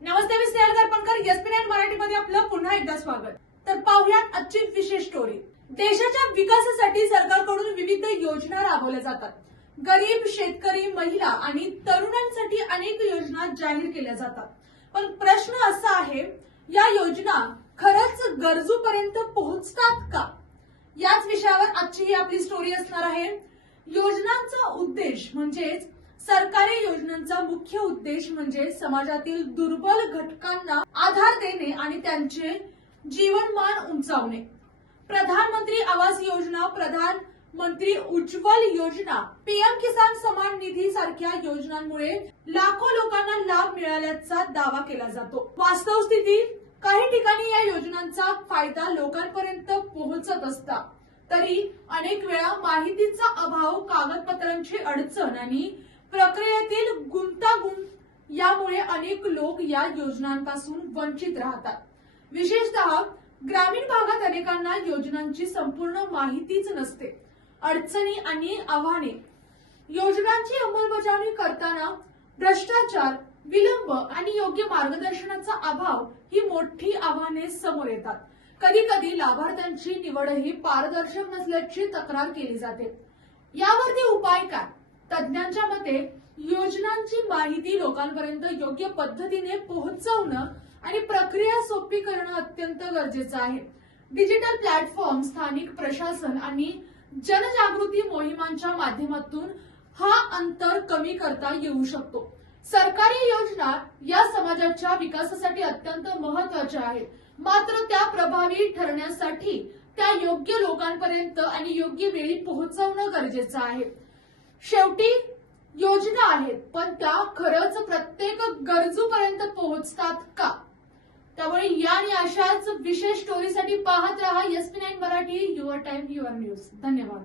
नमस्ते, मी स्नेहल दर्पणकर. एसपी9 मराठीमध्ये आपलं पुन्हा एकदा स्वागत. तर पाहुयात आजची विशेष स्टोरी. देशाच्या विकासासाठी सरकारकडून विविध योजना राबवल्या जातात. गरीब, शेतकरी, महिला आणि तरुणांसाठी अनेक योजना जाहीर केल्या जातात. पण प्रश्न असा आहे, या योजना खरंच गरजूपर्यंत पोहोचतात का? याच विषयावर आजची ही आपली स्टोरी असणार आहे. योजनांचा उद्देश म्हणजेच सरकारी योजनांचा मुख्य उद्देश म्हणजे समाजातील दुर्बल घटकांना आधार देणे आणि त्यांचे जीवनमान उंचावणे. प्रधानमंत्री आवास योजना, प्रधानमंत्री उज्ज्वल योजना, पीएम किसान सन्मान निधी सारख्या योजनांमुळे लाखो लोकांना लाभ मिळाल्याचा दावा केला जातो. वास्तव स्थिती काही ठिकाणी या योजनांचा फायदा लोकांपर्यंत पोहोचत असता तरी अनेक वेळा माहितीचा अभाव, कागदपत्रांची अडचण आणि प्रक्रियेतील गुंतागुंत यामुळे अनेक लोक या योजनांपासून वंचित राहतात. विशेषतः ग्रामीण भागात अनेकांना योजनांची संपूर्ण माहितीच नसते. अडचणी आणि आव्हाने. योजनांची अंमलबजावणी करताना भ्रष्टाचार, विलंब आणि योग्य मार्गदर्शनाचा अभाव ही मोठी आव्हाने समोर येतात. कधी कधी लाभार्थ्यांची निवडही पारदर्शक नसल्याची तक्रार केली जाते. यावरती उपाय काय? तज्ञांच्या मते योजनांची माहिती लोकांपर्यंत योग्य पद्धतीने पोहोचवणं आणि प्रक्रिया सोपी करणं अत्यंत गरजेचं आहे. डिजिटल प्लॅटफॉर्म, स्थानिक प्रशासन आणि जनजागृती मोहिमांच्या माध्यमातून हा अंतर कमी करता येऊ शकतो. सरकारी योजना या समाजाच्या विकासासाठी अत्यंत महत्वाच्या आहेत, मात्र त्या प्रभावी ठरण्यासाठी त्या योग्य लोकांपर्यंत आणि योग्य वेळी पोहोचवणं गरजेचं आहे. शेवटी योजना आहेत, पण त्या खरंच प्रत्येक गरजूपर्यंत पोहोचतात का? त्यामुळे या आणि अशाच विशेष स्टोरीसाठी पाहत रहा एसपी9 Marathi, your time your news. धन्यवाद.